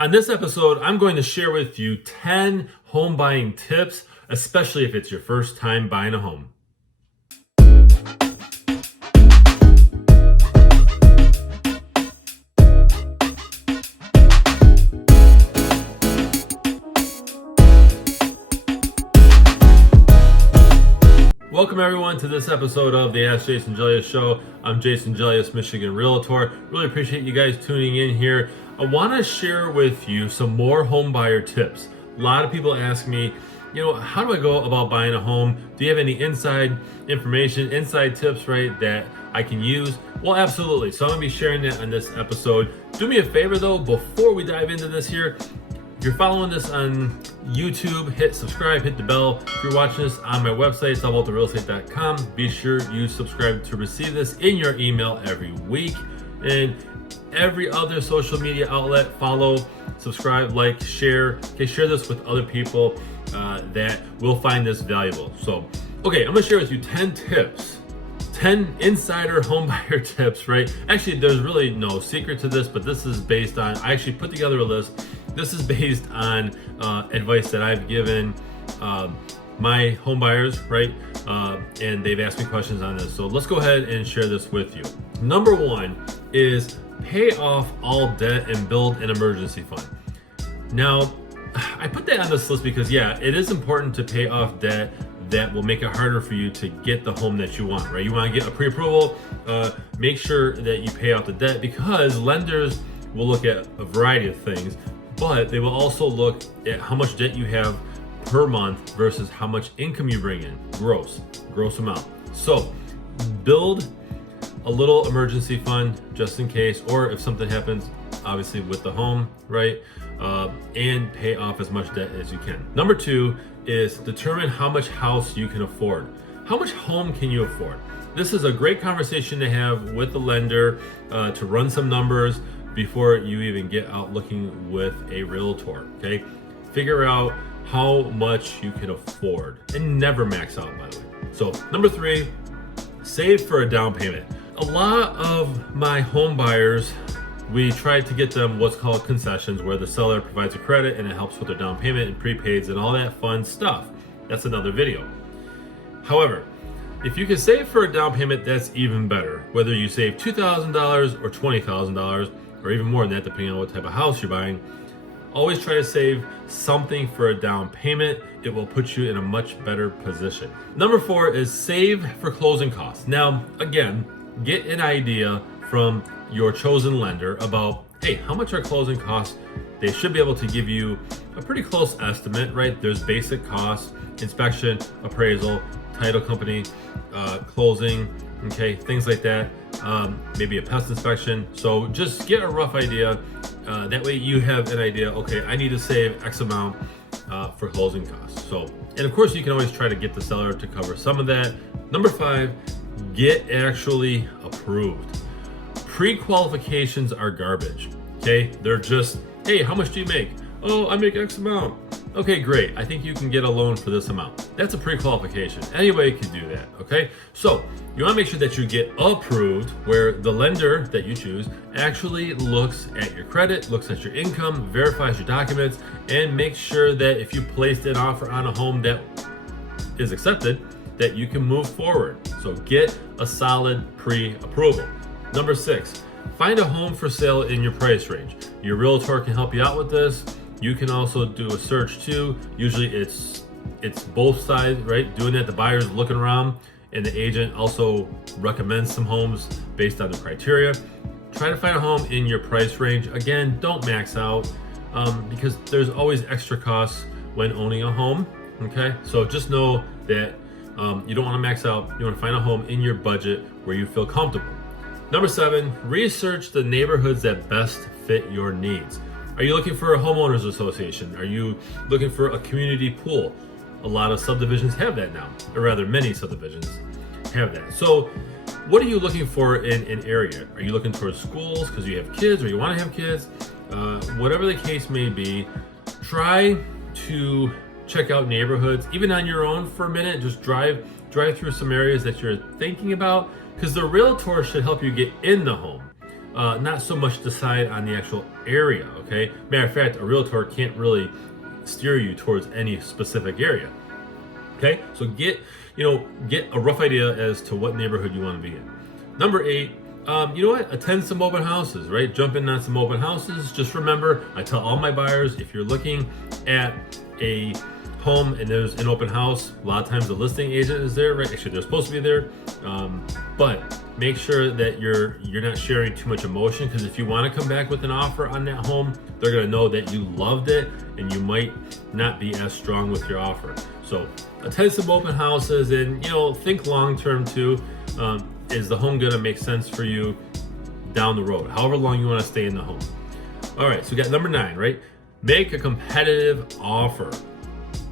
On this episode, I'm going to share with you 10 home buying tips, especially if it's your first time buying a home. Welcome everyone to this episode of the Ask Jason Gelios show. I'm Jason Gelios, Michigan Realtor. Really appreciate you guys tuning in here. I want to share with you some more home buyer tips. A lot of people ask me, how do I go about buying a home? Do you have any inside information, inside tips, right, that I can use? Well, absolutely. So I'm going to be sharing that on this episode. Do me a favor though, before we dive into this here, if you're following this on YouTube, hit subscribe, hit the bell. If you're watching this on my website, it's allabouttherealestate.com. Be sure you subscribe to receive this in your email every week. And every other social media outlet, follow, subscribe, like, share. Okay, share this with other people that will find this valuable. So, okay, I'm gonna share with you 10 tips. 10 insider home buyer tips, right? Actually, there's really no secret to this, but this is based on, I actually put together a list. This is based on advice that I've given my home buyers, right? And they've asked me questions on this. So let's go ahead and share this with you. Number one is pay off all debt and build an emergency fund. Now, I put that on this list because, yeah, it is important to pay off debt that will make it harder for you to get the home that you want, right? You want to get a pre-approval, make sure that you pay off the debt because lenders will look at a variety of things, but they will also look at how much debt you have per month versus how much income you bring in, gross amount. So build a little emergency fund just in case, or if something happens, obviously with the home, right? And pay off as much debt as you can. Number two is determine how much house you can afford. How much home can you afford? This is a great conversation to have with the lender to run some numbers before you even get out looking with a realtor, okay? Figure out how much you can afford and never max out, by the way. So number three, save for a down payment. A lot of my home buyers, we try to get them what's called concessions, where the seller provides a credit and it helps with their down payment and prepaids and all that fun stuff. That's another video. However, if you can save for a down payment, that's even better. Whether you save $2,000 or $20,000 or even more than that, depending on what type of house you're buying, always try to save something for a down payment. It will put you in a much better position. Number four is save for closing costs. Now, again, get an idea from your chosen lender about, hey, how much are closing costs? They should be able to give you a pretty close estimate, right? There's basic costs, inspection, appraisal, title company, closing, okay, things like that. Maybe a pest inspection. So just get a rough idea. That way you have an idea, okay, I need to save X amount for closing costs. So, and of course you can always try to get the seller to cover some of that. Number five, get actually approved. Pre-qualifications are garbage, okay? They're just, hey, how much do you make? Oh, I make X amount. Okay, great. I think you can get a loan for this amount. That's a pre-qualification. Anybody can do that, okay? So you want to make sure that you get approved, where the lender that you choose actually looks at your credit, looks at your income, verifies your documents, and makes sure that if you placed an offer on a home that is accepted, that you can move forward. So get a solid pre-approval. Number six, find a home for sale in your price range. Your realtor can help you out with this. You can also do a search too. Usually it's both sides, right? Doing that, the buyer's looking around and the agent also recommends some homes based on the criteria. Try to find a home in your price range. Again, don't max out because there's always extra costs when owning a home, okay? So just know that you don't want to max out. You want to find a home in your budget where you feel comfortable. Number seven, research the neighborhoods that best fit your needs. Are you looking for a homeowners association? Are you looking for a community pool? A lot of subdivisions have that now, or rather many subdivisions have that. So what are you looking for in an area? Are you looking towards schools because you have kids or you want to have kids? Whatever the case may be, try to check out neighborhoods, even on your own for a minute. Just drive through some areas that you're thinking about, because the realtor should help you get in the home. not so much decide on the actual area. Okay, matter of fact, a realtor can't really steer you towards any specific area. Okay, so get a rough idea as to what neighborhood you want to be in. Number 8, you know what? Attend some open houses, right? Jump in on some open houses. Just remember, I tell all my buyers, if you're looking at a home and there's an open house, a lot of times the listing agent is there, right? Actually, they're supposed to be there, but make sure that you're not sharing too much emotion, because if you want to come back with an offer on that home, they're going to know that you loved it and you might not be as strong with your offer. So attend some open houses and think long term too. Is the home going to make sense for you down the road, however long you want to stay in the home? All right, so we got number 9, right? Make a competitive offer,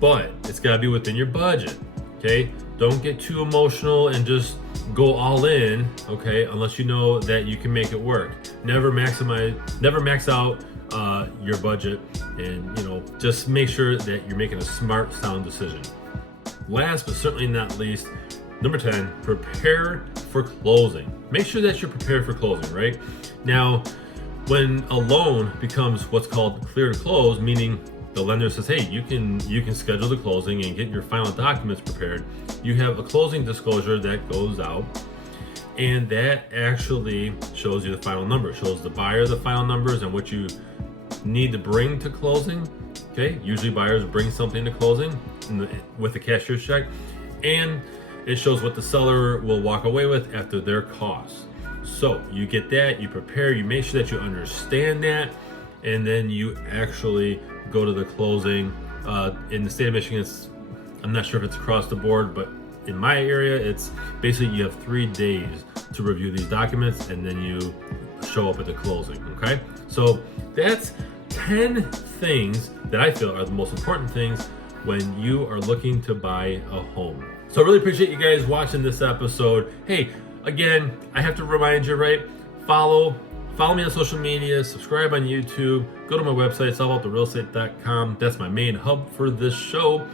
but it's got to be within your budget. Okay, don't get too emotional and just go all in, okay, unless you know that you can make it work. Never max out your budget, and just make sure that you're making a smart, sound decision. Last but certainly not least, number 10, prepare for closing. Make sure that you're prepared for closing, right? Now, when a loan becomes what's called clear to close, meaning the lender says, hey, you can schedule the closing and get your final documents prepared, you have a closing disclosure that goes out, and that actually shows you the final number, shows the buyer the final numbers and what you need to bring to closing. Okay, usually buyers bring something to closing with a cashier's check, and it shows what the seller will walk away with after their costs. So you get that, you prepare, you make sure that you understand that, and then you actually go to the closing. In the state of Michigan, I'm not sure if it's across the board, but in my area, it's basically you have 3 days to review these documents, and then you show up at the closing. Okay, so that's 10 things that I feel are the most important things when you are looking to buy a home. So I really appreciate you guys watching this episode. Hey, again, I have to remind you, right? Follow me on social media, subscribe on YouTube, go to my website, it's allabouttherealestate.com. That's my main hub for this show.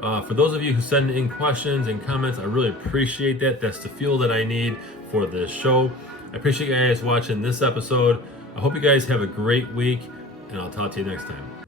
For those of you who send in questions and comments, I really appreciate that. That's the fuel that I need for this show. I appreciate you guys watching this episode. I hope you guys have a great week, and I'll talk to you next time.